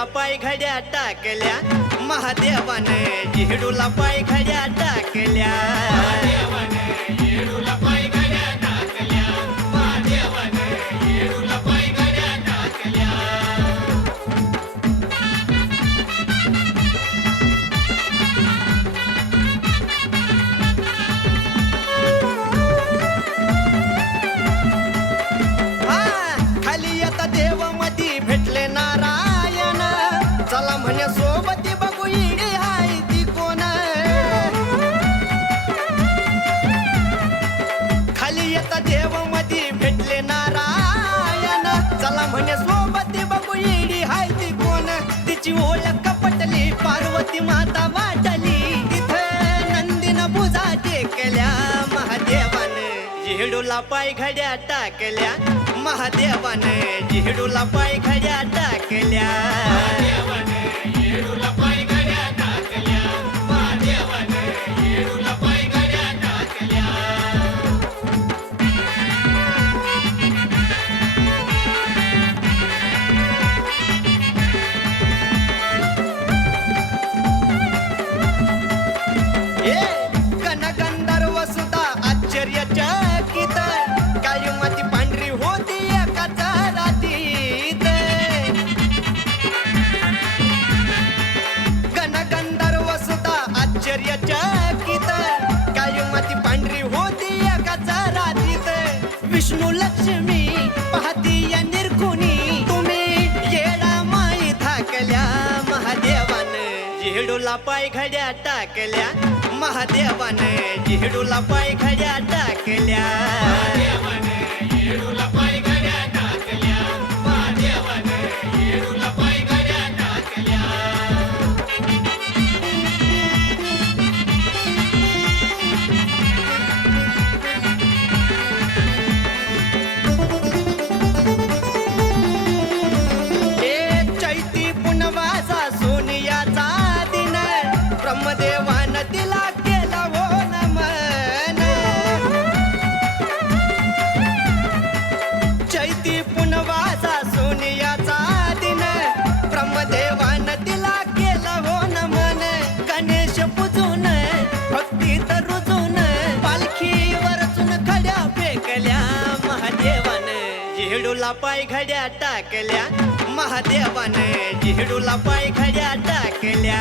झेडूला पाय घड्या टाकल्या महादेवाने झेडूला पाय घड्या टाकल्या भेटले नारायण चला म्हणे सोबती बघू इडी हाय ती कोण खाली येता देव मधी भेटले नारायण चला म्हणे सोबती बघू इडी हाय ती कोण तिची ओळख पटली पार्वती माता वाटली तिथे नंदीन बुजा टेकल्या महादेवाने झेडूला पाय घड्या टाकल्या महादेवाने झेडूला पाय घड्या टाकल्या गणगंधर्व सुद्धा आश्चर्यचकित काळी माती पांढरी होती एकाच रातीत गणगंधर्व सुद्धा आश्चर्यचकित काळी माती पांढरी होती एकाच रातीत विष्णू लक्ष्मी पाहती या निरखुनी तुम्ही येडा माई थाकल्या महादेवाने झेडूला पाय घड्या टाकल्या महादेवाने झेडूला पाय घड्या टाकल्या चैती पुनवासा सोनियाचा दिन ब्रह्मदेवान तिला केला हो नमन चैती पुनवासा सोनियाचा दिन ब्रह्मदेवान तिला केला हो नमन गणेश पूजून भक्तीत रुजून पालखीवर चुन खड्या फेकल्या महादेवाने झेडूला पाय घड्या टाकल्या महादेवाने झेडूला पाय घड्या टाकल्या